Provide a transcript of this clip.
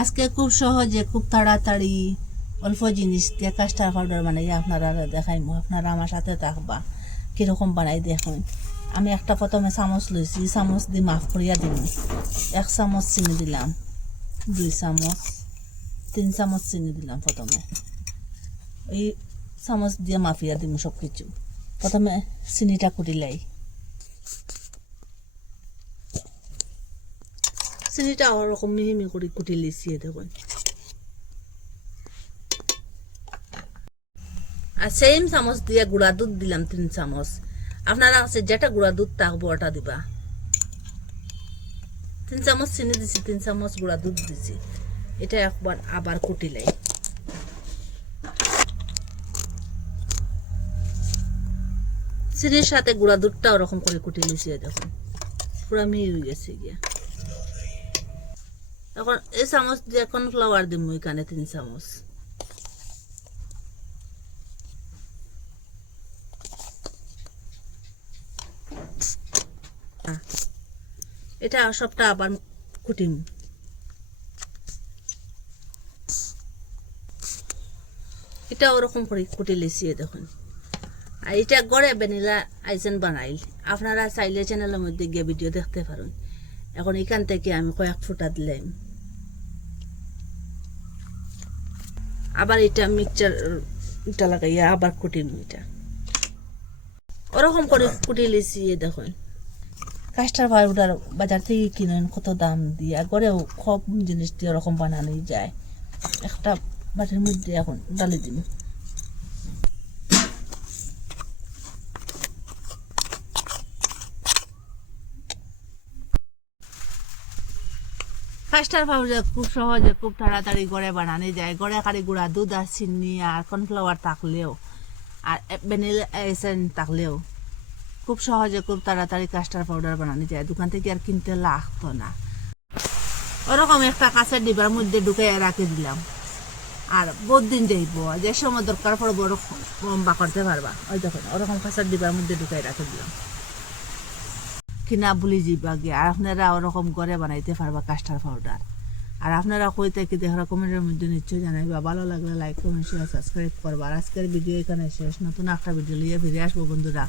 আজকে খুব সহজে খুব তাড়াতাড়ি অল্প জিনিস দিয়ে কাস্টার্ড পাউডার বানাই আপনারা দেখাইমু। আপনারা আমার সাথে থাকবা কীরকম বানাই দেখুন। আমি একটা প্রথমে চামচ লইছি, চামচ দিয়ে মাফ করিয়া দিব। 1 চামচ চিনি দিলাম, 2 চামচ, 3 চামচ চিনি দিলাম। প্রথমে এই চামচ দিয়ে মাফিয়া দিব সব কিছু। প্রথমে চিনিটা কুটিলাই, চিনিটা ওরকম মিহি মিহি করে কুটি লিছিয়ে দেখুন। আর সেম চামচ দিয়ে গুঁড়া দুধ দিলাম 3 চামচ। আপনারা কাছে যেটা গুঁড়া দুধ থাকবো ওটা দিবা। 3 চামচ চিনি দিছি, 3 চামচ গুঁড়া দুধ দিছি। এটা একবার আবার কুটিলাই। চিনির সাথে গুঁড়া দুধটা ওরকম করে কুটি লিছিয়ে দেখুন, পুরা মিহি হয়ে গেছে গিয়া। এখন এই চামচ দিয়ে কর্নফ্লাওয়ার দিব এখানে 3 চামচ। এটা সবটা আবার কুটিম। এটা ওরকম করে কুটি লিছিয়ে দেখুন। আর এটা গড়ে ভ্যানিলা আইসেন বানাইল। আপনারা চাইলে চ্যানেলের মধ্যে গিয়ে ভিডিও দেখতে পারেন। এখন এখান থেকে আমি কয়েক ফুটা দিলাম। আবার এটা মিক্সচার এটা লাগাইয়া আবার কুটিম। এটা ওরকম করে কুটি লিছিয়ে দেখুন। কাস্টার্ড পাউডার বাজার থেকে কিনেন কত দাম দিয়ে, ঘরেও খুব জিনিস দিয়ে ওরকম বানানো যায়। একটা বাটির মধ্যে এখন ডালি দিন। কাস্টার্ড পাউডার খুব সহজে খুব তাড়াতাড়ি ঘরে বানানো যায়। ঘরে খালি গুঁড়া দুধ আর চিনি আর কর্নফ্লাওয়ার থাকলেও আর ভ্যানিলা এসেন্স থাকলেও খুব সহজে খুব তাড়াতাড়ি কাস্টার্ড পাউডার বানানো যায়। দোকান থেকে আর কিনতে লাগতো না। ওরকম একটা কাঁচের ডিবার মধ্যে ঢুকাইয়া রাখে দিলাম। আর বহুত দিন যাইব, যে সময় দরকার পড়বো লম্বা করতে পারবা। ওই দেখুন ওরকম কাঁচের ডিবার মধ্যে ঢুকাই রাখে দিলাম। কিনা ভুলি যাইবা গিয়ে। আর আপনারা ওরকম করে বানাইতে পারবা কাস্টার্ড পাউডার। আর আপনারা কই থেকে দেখরা কমেন্টের মধ্যে নিশ্চয়ই জানাইবা। ভালো লাগলে লাইক কমেন্ট শেয়ার সাবস্ক্রাইব করবা। আর আজকের ভিডিও এখানে শেষ। নতুন একটা ভিডিও নিয়ে ফিরে আসবো বন্ধুরা।